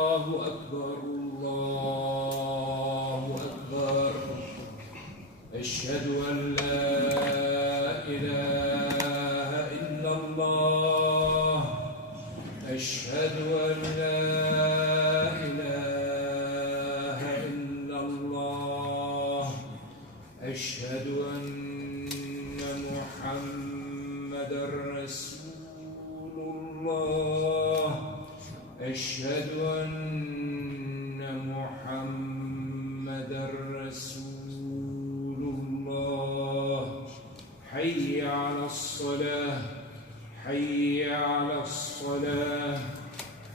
الله أكبر الله أكبر أشهد أن لا إله إلا الله أشهد أن لا إله إلا الله أشهد أن محمدا رسول الله أشهد أن محمدا رسول الله حي على الصلاة حي على الصلاة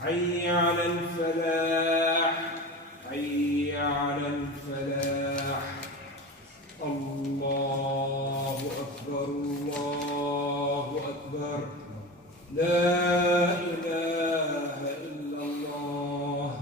حي على الفلاح حي على الفلاح الله أكبر الله أكبر لا إله إلا الله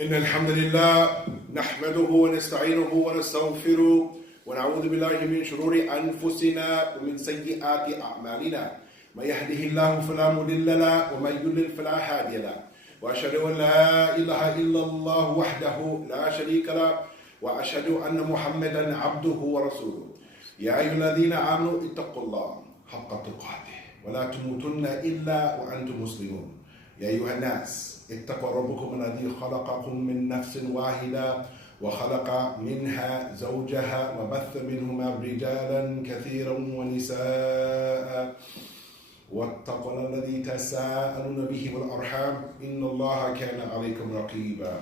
إن الحمد لله نحمده ونستعينه ونستغفره ونعوذ بالله من شرور أنفسنا ومن سيئات أعمالنا من يهده الله فلا مضل له ومن يضلل فلا هادي له وأشهد أن لا إله إلا الله وحده لا شريك له وأشهد أن محمدا عبده ورسوله يا أيها الذين آمنوا اتقوا الله حق تقاته ولا تموتن إلا وأنتم مسلمون يا أيها الناس اتقوا ربكم الذي خلقكم من نفس واحدة وخلق منها زوجها وبث منهما رجالا كثيرا ونساء واتقوا الله الذي تساءلون به والأرحام إن الله كان عليكم رقيبا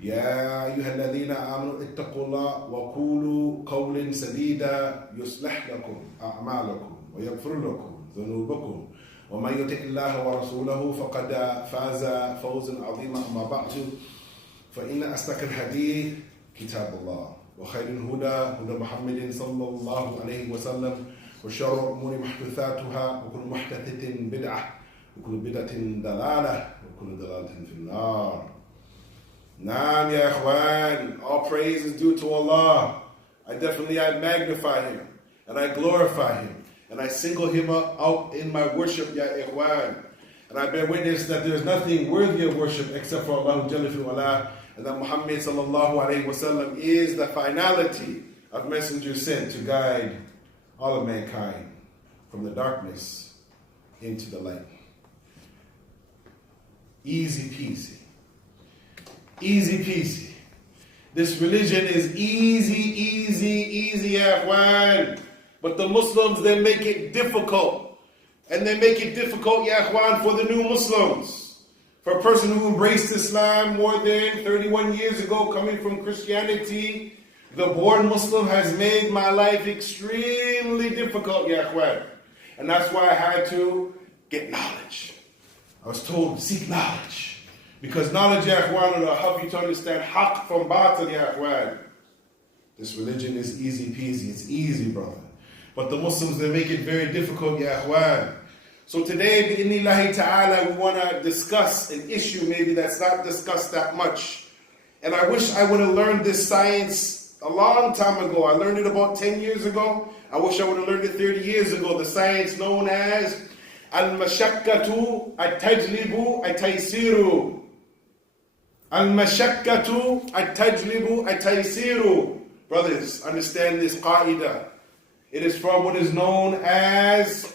يا أيها الذين آمنوا اتقوا الله وقولوا قولا سديدا يصلح لكم أعمالكم ويغفر لكم ذنوبكم ومن يطع الله ورسوله فقد فاز فوزا عظيما. أما بعد فإن أصدق الحديث كتاب الله وخير الهدى هدى محمد صلى الله عليه وسلم وشر الأمور محدثاتها وكل محدثة بدعة وكل بدعة ضلالة وكل ضلالة في النار. Naam ya ikhwan, all praise is due to Allah. I magnify Him and I glorify Him. And I single Him out in my worship, ya ikhwan. And I bear witness that there is nothing worthy of worship except for Allah Jalla fi Ala, and that Muhammad sallallahu alayhi wa sallam is the finality of messenger sent to guide all of mankind from the darkness into the light. Easy peasy. Easy peasy. This religion is easy, ya ikhwan. But the Muslims, they make it difficult. And they make it difficult, ya ikhwan, for the new Muslims. For a person who embraced Islam more than 31 years ago, coming from Christianity, the born Muslim has made my life extremely difficult, ya ikhwan. And that's why I had to get knowledge. I was told, seek knowledge. Because knowledge, ya ikhwan, will help you to understand haqq from batil, ya ikhwan. This religion is easy peasy. It's easy, brother. But the Muslims, they make it very difficult, ya ikhwan. So today, bi'idhnillahi ta'ala, we want to discuss an issue maybe that's not discussed that much. And I wish I would have learned this science a long time ago. I learned it about 10 years ago. I wish I would have learned it 30 years ago. The science known as al-mashakkatu at-tajlibu at-taysiru. Al-mashakkatu at-tajlibu at-taysiru. Brothers, understand this qaida. It is from what is known as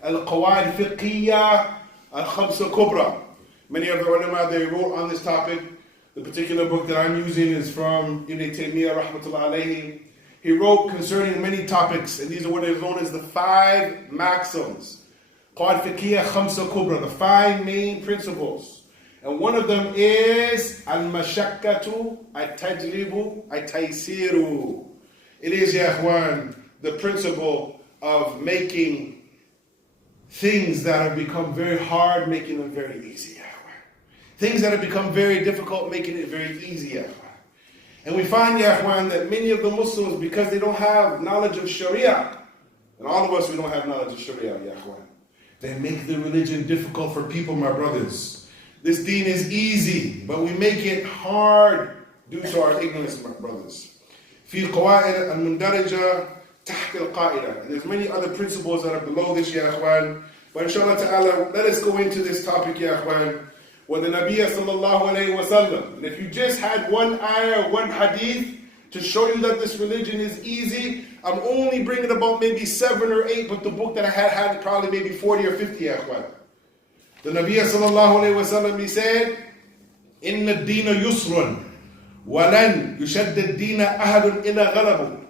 Al-Qawaid Fiqhiyya Al-Khamsa Kubra. Many of the ulama, they wrote on this topic. The particular book that I'm using is from Ibn Taymiyyah rahmatullah alayhi. He wrote concerning many topics, and these are what is known as the 5 maxims. Qawaid Fiqhiyya Khamsa Kubra, the 5 main principles. And one of them is Al-Mashakkatu At-Tajlibu At-Taysiru. It is, ya ikhwan, the principle of making things that have become very hard, making them very easy. Things that have become very difficult, making it very easy. And we find, ya ikhwan, that many of the Muslims, because they don't have knowledge of Sharia, and all of us, we don't have knowledge of Sharia, ya ikhwan, they make the religion difficult for people, my brothers. This deen is easy, but we make it hard due to our ignorance, my brothers. في قواعد المندرجة تحت القاعدة. And there's many other principles that are below this, ya ikhwan. But inshallah ta'ala, let us go into this topic, ya ikhwan. When the Nabi sallallahu alayhi wa sallam, and if you just had one ayah, one hadith to show you that this religion is easy, I'm only bringing about maybe 7 or 8, but the book that I had probably maybe 40 or 50, ya ikhwan. The Nabi sallallahu alayhi wa sallam, he said, إِنَّ الدِّينَ يُسْرٌ وَلَنْ يُشَدَّ الدِّينَ أَحَدٌ إِلَّا غَلَبُهُ.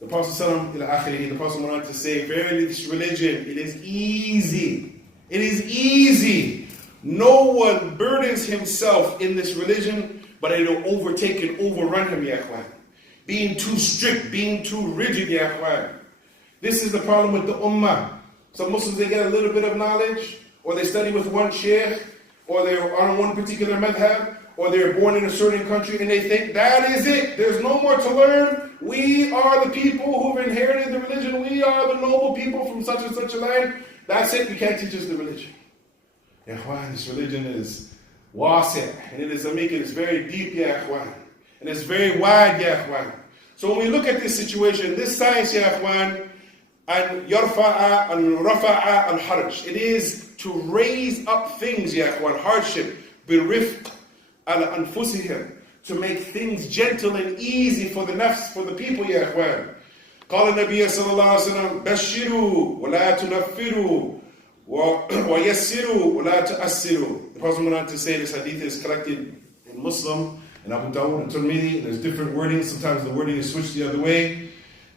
The Prophet went on to say, verily this religion, it is easy. It is easy. No one burdens himself in this religion, but it'll overtake and overrun him, ya ikhwan. Being too strict, being too rigid, ya ikhwan. This is the problem with the ummah. Some Muslims, they get a little bit of knowledge, or they study with one sheikh, or they're on one particular madhab, or they're born in a certain country, and they think, that is it. There's no more to learn. We are the people who've inherited the religion. We are the noble people from such and such a land. That's it. You can't teach us the religion. Ya ikhwan, this religion is wasi', and it is it's very deep, ya ikhwan. And it's very wide, ya ikhwan. So when we look at this situation, this science, ya ikhwan, and yarfa'a and rafa'a al-harj, it is to raise up things, ya ikhwan, hardship, birifq ala anfusihim, to make things gentle and easy for the nafs, for the people, ya ikhwan. قال النبي صلى الله عليه وسلم بشروا ولا تنفروا ويسروا ولا تؤسروا. The Prophet went on to say, this hadith is collected in Muslim and Abu Dawud and Tirmidhi. There's different wording. Sometimes the wording is switched the other way.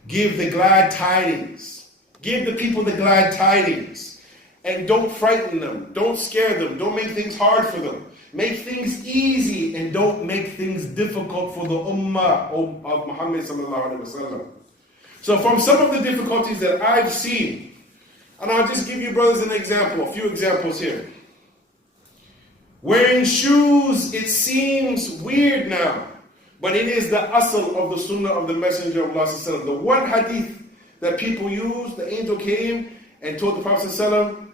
Give the glad tidings. Give the people the glad tidings. And don't frighten them. Don't scare them. Don't make things hard for them. Make things easy and don't make things difficult for the ummah of Muhammad sallallahu alaihi wasallam. So from some of the difficulties that I've seen, and I'll just give you brothers an example, a few examples here. Wearing shoes, it seems weird now, but it is the asl of the sunnah of the Messenger of Allah. The one hadith that people use, the angel came and told the Prophet,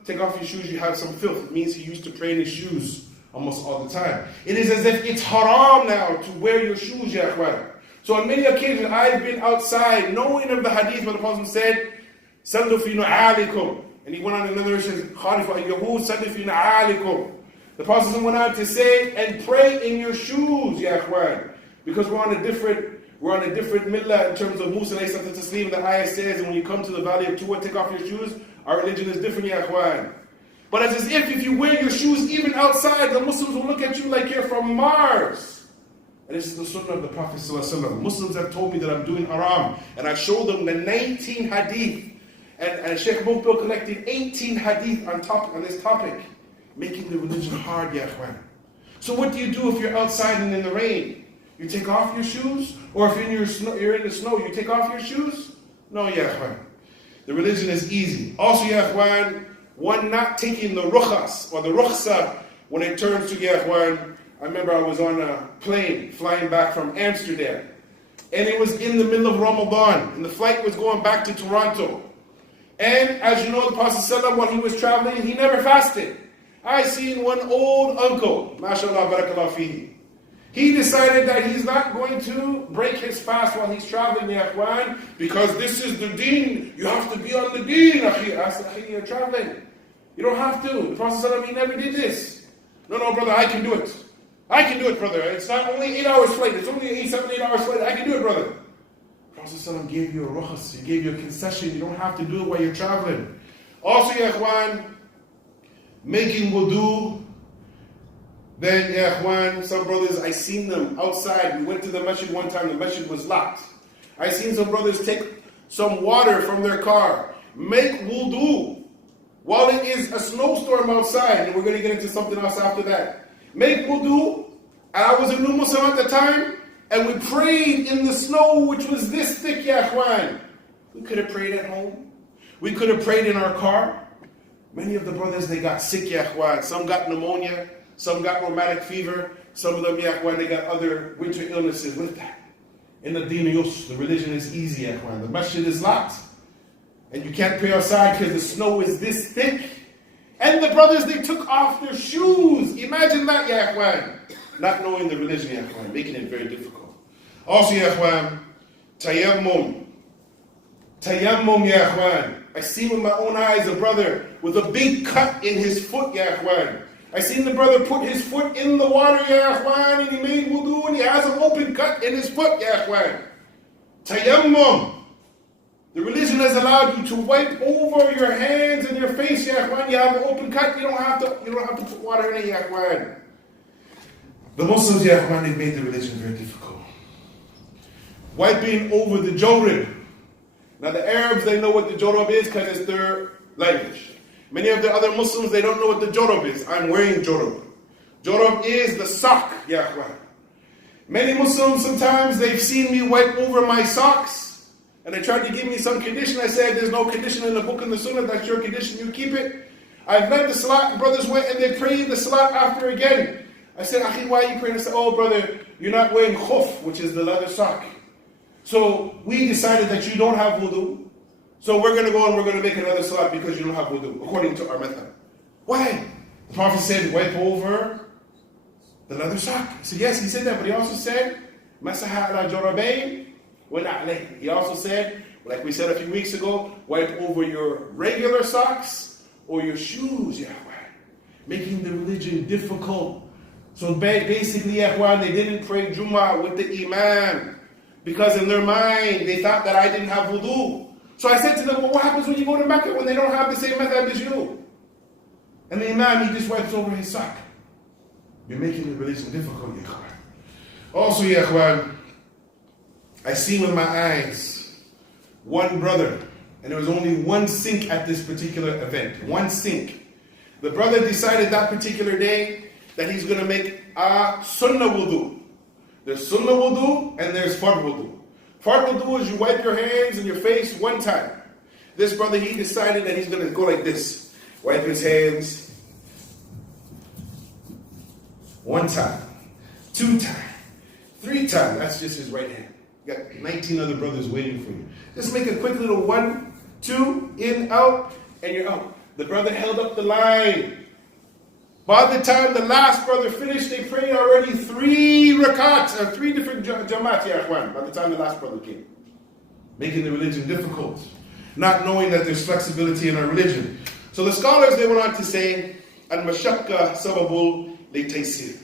take off your shoes, you have some filth. It means he used to pray in his shoes almost all the time. It is as if it's haram now to wear your shoes, ya ikhwan. So on many occasions I've been outside knowing of the hadith where the Prophet said, Sallu fi nu'alikum. And he went on another and says, Khalifa al-Yahud, sallu fi nu'alikum. The Prophet went on to say, and pray in your shoes, ya ikhwan. Because we're on a different millah in terms of Musa alayhi salatu taslim. The ayah says, and when you come to the valley of Tuwa, take off your shoes. Our religion is different, ya ikhwan. But it's as if you wear your shoes even outside, the Muslims will look at you like you're from Mars. And this is the sunnah of the Prophet ﷺ. Muslims have told me that I'm doing haram. And I showed them the 19 hadith. And Sheikh Mukbil collected 18 hadith on this topic. Making the religion hard, ya ikhwan. So what do you do if you're outside and in the rain? You take off your shoes? Or if you're in the snow, you take off your shoes? No, ya ikhwan. The religion is easy. Also, ya ikhwan, one not taking the rukhas or the rukhsa when it turns to, ya ikhwan. I remember I was on a plane flying back from Amsterdam, and it was in the middle of Ramadan, and the flight was going back to Toronto. And as you know, the Prophet ﷺ, when he was traveling, he never fasted. I seen one old uncle, mashallah, barakallah fihi. He decided that he's not going to break his fast while he's traveling, ya ikhwan, because this is the deen. You have to be on the deen, akhi. I said, akhi, you're traveling. You don't have to. The Prophet ﷺ, he never did this. No, brother, I can do it. I can do it, brother. It's not only 8 hours flight. It's only 8 hours flight. I can do it, brother. Prophet ﷺ gave you a rukhs. He gave you a concession. You don't have to do it while you're traveling. Also, ya ikhwan, making wudu. Then, ya ikhwan, some brothers, I seen them outside. We went to the masjid one time. The masjid was locked. I seen some brothers take some water from their car. Make wudu while it is a snowstorm outside. And we're going to get into something else after that. Make wudu, and I was a new Muslim at the time, and we prayed in the snow, which was this thick, ya ikhwan. We could have prayed at home. We could have prayed in our car. Many of the brothers, they got sick, ya ikhwan. Some got pneumonia, some got rheumatic fever, Some of them, ya ikhwan, they got other winter illnesses with that. In the Deen Yus, the religion is easy, ya ikhwan. The masjid is locked. And you can't pray outside because the snow is this thick. And the brothers, they took off their shoes. Imagine that, ya ikhwan. Not knowing the religion, ya ikhwan, making it very difficult. Also, ya ikhwan, tayammum. Tayammum, ya ikhwan. I seen with my own eyes a brother with a big cut in his foot, ya ikhwan. I seen the brother put his foot in the water, ya ikhwan, and he made wudu, and he has an open cut in his foot, ya ikhwan. Tayammum. The religion has allowed you to wipe over your hands and your face, ya ikhwan. You have an open cut, you don't have to put water in it, ya ikhwan. The Muslims, ya ikhwan, they've made the religion very difficult. Wiping over the jorab. Now the Arabs, they know what the jorab is because it's their language. Many of the other Muslims, they don't know what the jorab is. I'm wearing jorab. Jorab is the sock, ya ikhwan. Many Muslims, sometimes they've seen me wipe over my socks, and they tried to give me some condition. I said, there's no condition in the book and the sunnah, that's your condition, you keep it. I've led the salat, brothers went and they prayed the salat after again. I said, Akhi, why are you praying? I said, oh brother, you're not wearing khuf, which is the leather sock. So we decided that you don't have wudu. So we're going to go and we're going to make another salat because you don't have wudu, according to our method. Why? The Prophet said, wipe over the leather sock. I said, yes, he said that, but he also said, Masaha ala jarabayn wa na'layn. He also said, like we said a few weeks ago, wipe over your regular socks or your shoes, Yahweh. Making the religion difficult. So basically, Yahweh, they didn't pray Jummah with the Imam. Because in their mind, they thought that I didn't have wudu. So I said to them, well, what happens when you go to Mecca when they don't have the same method as you? And the Imam, he just wipes over his sock. You're making the religion difficult, Yahweh. Also, Yahweh, I see with my eyes one brother, and there was only one sink at this particular event. One sink. The brother decided that particular day that he's going to make a sunnah wudu. There's sunnah wudu and there's fard wudu. Fard wudu is you wipe your hands and your face one time. This brother, he decided that he's going to go like this. Wipe his hands one time, 2 times, 3 times. That's just his right hand. You got 19 other brothers waiting for you. Just make a quick little 1, 2, in, out, and you're out. The brother held up the line. By the time the last brother finished, they prayed already 3 rakats, 3 different jamaat, ya ikhwan, by the time the last brother came. Making the religion difficult. Not knowing that there's flexibility in our religion. So the scholars, they went on to say, al-mashakka sababul li-taysir.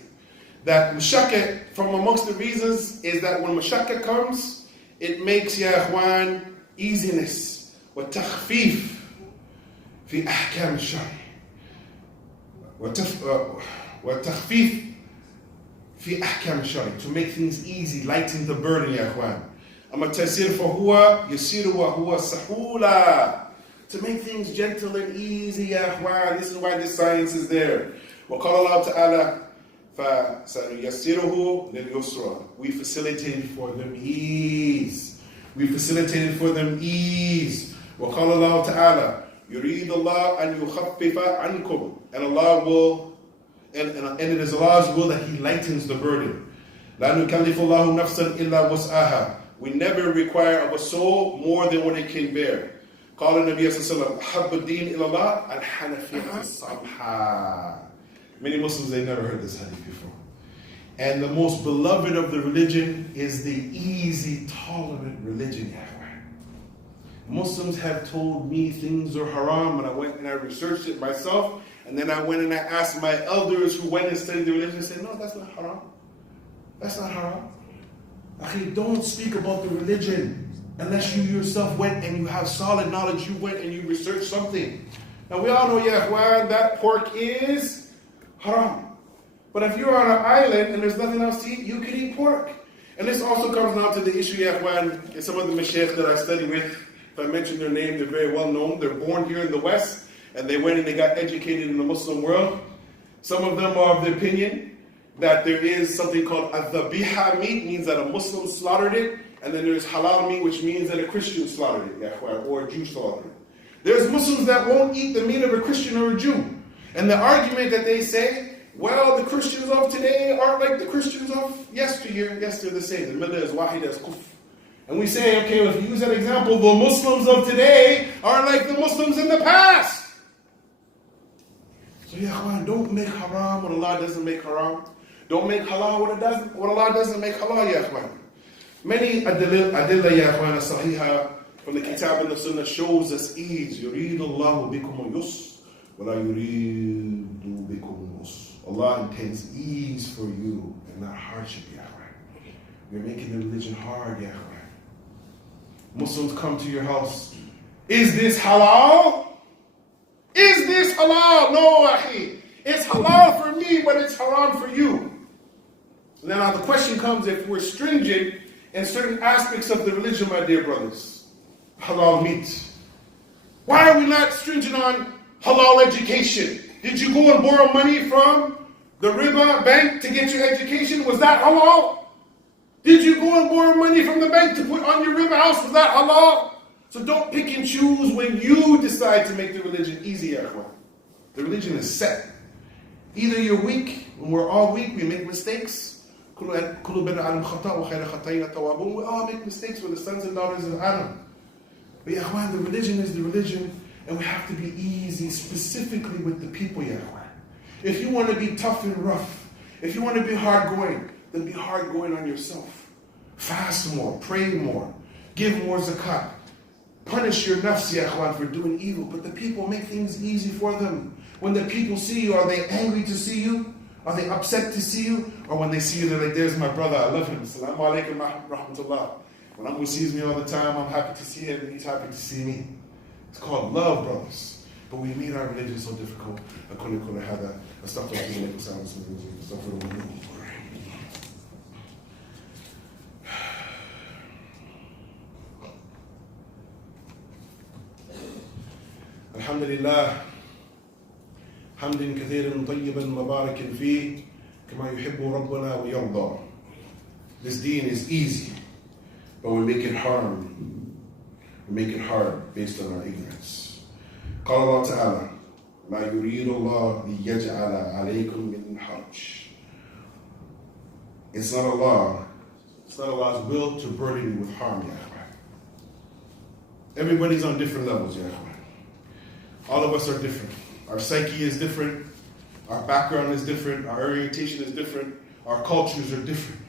That mashakka, from amongst the reasons, is that when mashakka comes, it makes, ya ikhwan, easiness. Wa takhfif fi ahkam al-shari. وَتَخْفِيف فِي أَحْكَامِ الشَّرْعِ. To make things easy, lighten the burden, ya ikhwan. أَمَا التَّيْسِيرُ فَهُوَ يَسِيرُ وَهُوَ سَحُولًا. To make things gentle and easy, ya ikhwan. This is why this science is there. وَقَالَ اللَّهُ تَعَالَى فَسَنُيَسِّرُهُ لِلْيُسْرَى. We facilitated for them ease. We facilitated for them ease. وَقَالَ اللَّهُ تَعَالَى يُرِيدُ اللَّهُ أَنْ يُخَفِّفَ عَنْكُمْ. And Allah will, and it is Allah's will that He lightens the burden. لَا نُكَلِّفُ اللَّهُ نَفْسًا إِلَّا وُسْعَهَا. We never require of a soul more than what it can bear. قال النبي صلى الله عليه وسلم أحب الدين إلى الله الحنفية السمحة. Many Muslims, they never heard this hadith before. And the most beloved of the religion is the easy, tolerant religion, Yahweh. Muslims have told me things are haram, and I went and I researched it myself, and then I went and I asked my elders who went and studied the religion, and said, no, that's not haram. That's not haram. Akhi, don't speak about the religion unless you yourself went and you have solid knowledge. You went and you researched something. Now we all know, Yahweh, that pork is haram. But if you're on an island and there's nothing else to eat, you can eat pork. And this also comes down to the issue, Yahweh, and some of the mashaykh that I study with, if I mention their name, they're very well known. They're born here in the West, and they went and they got educated in the Muslim world. Some of them are of the opinion that there is something called a-dhabiha meat, means that a Muslim slaughtered it, and then there's halal meat, which means that a Christian slaughtered it, Yahweh, or a Jew slaughtered it. There's Muslims that won't eat the meat of a Christian or a Jew. And the argument that they say well, the Christians of today aren't like the Christians of yesteryear. Yes, they're the same. The millah is wahid as kufr. And we say, okay, well, if you use that example, the Muslims of today aren't like the Muslims in the past. So, ya akhwan, don't make haram what Allah doesn't make haram. Don't make halal what Allah doesn't make halal, ya akhwan. Many adillah, ya akhwan, sahiha from the Kitab and the Sunnah shows us ease. يُرِيدُ اللَّهُ بِكُمُ الْيُسْرَ وَلَا يُرِيدُ بِكُمُ الْعُسْرَ. Allah intends ease for you and not hardship, ya akhwan. You're making the religion hard, ya akhwan. Muslims come to your house. Is this halal? Is this halal? No, akhi. It's halal for me, but it's haram for you. And then now the question comes, if we're stringent in certain aspects of the religion, my dear brothers, halal meat. Why are we not stringent on halal education? Did you go and borrow money from the riba bank to get your education? Was that halal? Did you go and borrow money from the bank to put on your riba house? Was that halal? So don't pick and choose when you decide to make the religion easy, ya akhwan. The religion is set. Either you're weak, when we're all weak, we make mistakes. We all make mistakes. We're the sons and daughters of Adam. But ya akhwan, the religion is the religion, and we have to be easy, specifically with the people, ya akhwan. If you want to be tough and rough, if you want to be hard-going, then be hard-going on yourself. Fast more, pray more, give more zakat. Punish your nafs, ya akhwan, for doing evil. But the people, make things easy for them. When the people see you, are they angry to see you? Are they upset to see you? Or when they see you, they're like, there's my brother, I love him. Assalamu alaikum rahmatullah. When Abu sees me all the time, I'm happy to see him, and he's happy to see me. It's called love, brothers. But we made our religion so difficult. الحمد لله حمد كثير طيبا مبارك فيه كما يحب ربنا ويرضى. This deen is easy, but we make it hard. We make it hard based on our ignorance. قال الله تعالى ما يريد الله ليجعل عليكم من حرج. It's not Allah's will to burden you with harm, ya akhwan. Everybody's on different levels, ya akhwan. All of us are different. Our psyche is different. Our background is different. Our orientation is different. Our cultures are different.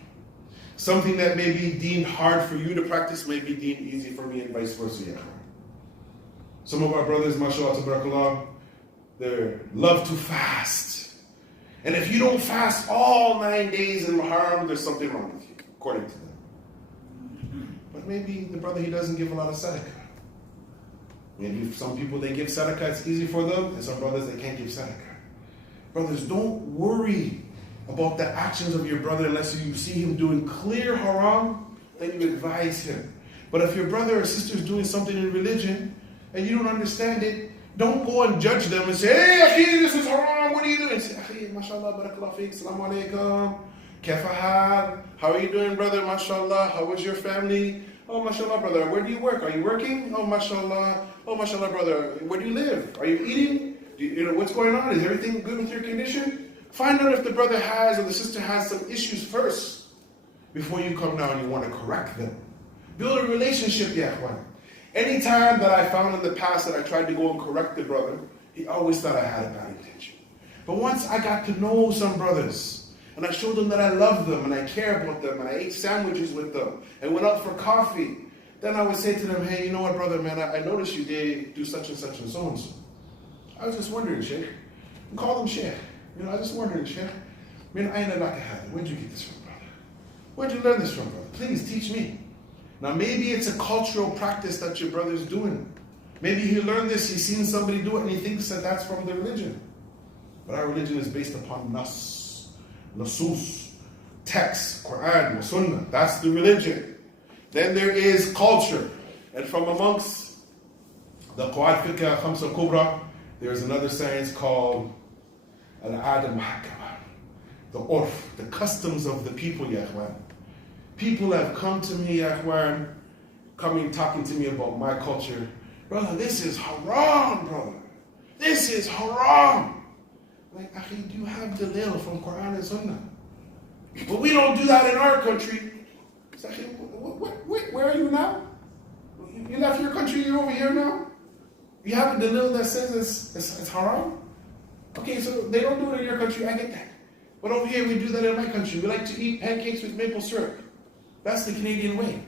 Something that may be deemed hard for you to practice may be deemed easy for me, and vice versa. Some of our brothers, mashallah, tabarakallah, they love to fast. And if you don't fast all 9 days in Muharram, there's something wrong with you, according to them. But maybe the brother, he doesn't give a lot of sadaqah. Maybe some people, they give sadaqah, it's easy for them, and some brothers, they can't give sadaqah. Brothers, don't worry about the actions of your brother unless you see him doing clear haram, then you advise him. But if your brother or sister is doing something in religion, and you don't understand it, don't go and judge them and say, hey, akhi, this is haram, what are you doing? Say, akhi, mashallah, barakallah feek, salamu alaikum, kafahad, how are you doing, brother, mashallah, how was your family? Oh, mashallah, brother, where do you work? Are you working? Oh, mashallah. Oh, mashallah, brother, where do you live? Are you eating? You know, what's going on? Is everything good with your condition? Find out if the brother has or the sister has some issues first before you come down and you want to correct them. Build a relationship, ya akhwan. Anytime that I found in the past that I tried to go and correct the brother, he always thought I had a bad intention. But once I got to know some brothers, and I showed them that I love them, and I care about them, and I ate sandwiches with them, and went out for coffee, then I would say to them, hey, you know what, brother, man, I noticed you did do such and such and so and so. I was just wondering, Sheikh. And call them Sheikh. You know, I was just wondering, Sheikh. Man, I ain't like a habit. Where'd you get this from, brother? Where'd you learn this from, brother? Please teach me. Now, maybe it's a cultural practice that your brother's doing. Maybe he learned this, he's seen somebody do it, and he thinks that that's from the religion. But our religion is based upon nas, nasus, text, Quran, Sunnah. That's the religion. Then there is culture. And from amongst the Qawaid Fiqh Khamsa Kubra, there's another science called Al-Ada Muhakkama, the urf, the customs of the people, ya akhwan. People have come to me, ya akhwan, talking to me about my culture. Brother, this is haram, brother. This is haram. Like, akhi, do you have dalil from Quran and Sunnah? But we don't do that in our country. So, akhi, where are you now? You left your country, you're over here now? You have a dalil that says it's haram? Okay, so they don't do it in your country, I get that. But over here, we do that in my country. We like to eat pancakes with maple syrup. That's the Canadian way.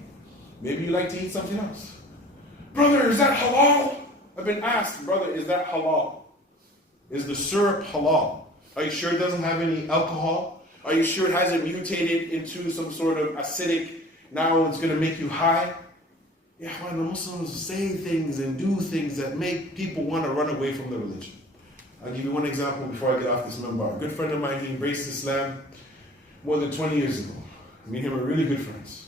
Maybe you like to eat something else. Brother, is that halal? I've been asked, brother, is that halal? Is the syrup halal? Are you sure it doesn't have any alcohol? Are you sure it hasn't mutated into some sort of acidic, now it's going to make you high? Yeah, when the Muslims say things and do things that make people want to run away from the religion. I'll give you one example before I get off this minbar. A good friend of mine, he embraced Islam more than 20 years ago. Me and him are really good friends.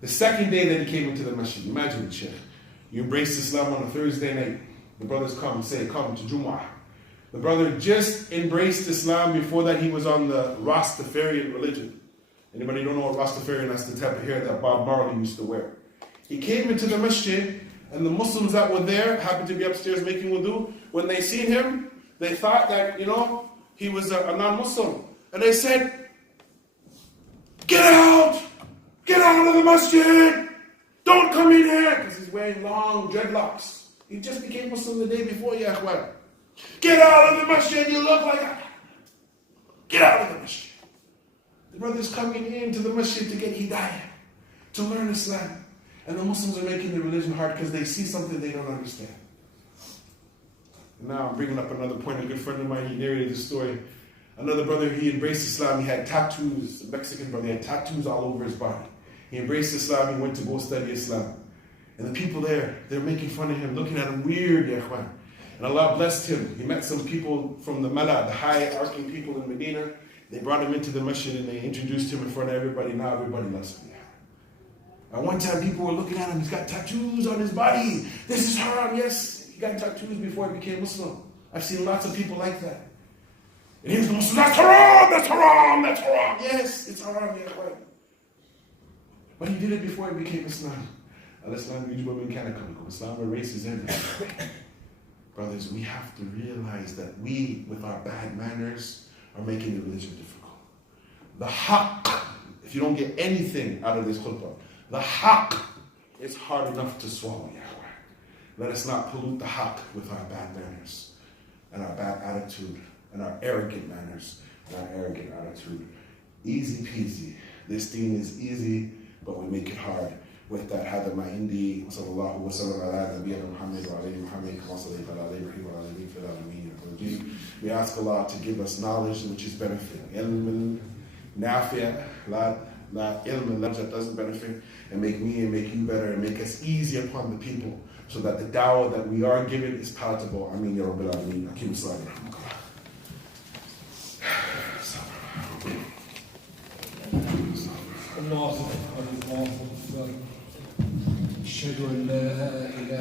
The second day that he came into the masjid, imagine it, Sheikh. You embraced Islam on a Thursday night. The brothers come to Jumu'ah. The brother just embraced Islam. Before that, he was on the Rastafarian religion. Anybody don't know what Rastafarian? That's the type of hair that Bob Marley used to wear. He came into the masjid, and the Muslims that were there happened to be upstairs making wudu. When they seen him, they thought that, he was a non-Muslim. And they said, get out! Get out of the masjid! Don't come in here! Because he's wearing long dreadlocks. He just became Muslim the day before, ya akhwan. Get out of the masjid, you look like that. Get out of the masjid. The brother's coming into the masjid to get hidayah, to learn Islam. And the Muslims are making the religion hard because they see something they don't understand. Now I'm bringing up another point. A good friend of mine, he narrated this story. Another brother, he embraced Islam. He had tattoos. A Mexican brother, he had tattoos all over his body. He embraced Islam. He went to go study Islam. And the people there, they're making fun of him, looking at him weird, ya ikhwan. And Allah blessed him. He met some people from the Mala, the high-arching people in Medina. They brought him into the masjid and they introduced him in front of everybody. Now everybody loves him. At one time, people were looking at him. He's got tattoos on his body. This is haram. Yes, he got tattoos before he became Muslim. I've seen lots of people like that. And he was the Muslim. That's haram. That's haram. That's haram. Yes, it's haram. Yeah, right. But he did it before he became Islam. Al-Islam yujibu min kana qablikum. Islam erases everything. Brothers, we have to realize that we, with our bad manners, are making the religion difficult. The haqq, if you don't get anything out of this khutbah, the haqq is hard enough to swallow. Let us not pollute the haqq with our bad manners and our bad attitude and our arrogant manners and our arrogant attitude. Easy peasy. This Deen is easy, but we make it hard. With that, هذا ما عندي وصلى الله وسلم على نبينا محمد وعلى محمد كما صليت على إبراهيم وعلى إبراهيم في العالمين المجيد. We ask Allah to give us knowledge which is beneficial. علم نافع لا ilm that doesn't benefit, and make me and make you better and make us easy upon the people so that the dawah that we are given is palatable. Ameen ya Rabbil Alameen. Akim Salam. الله أكبر الله أكبر أشهد أن لا إله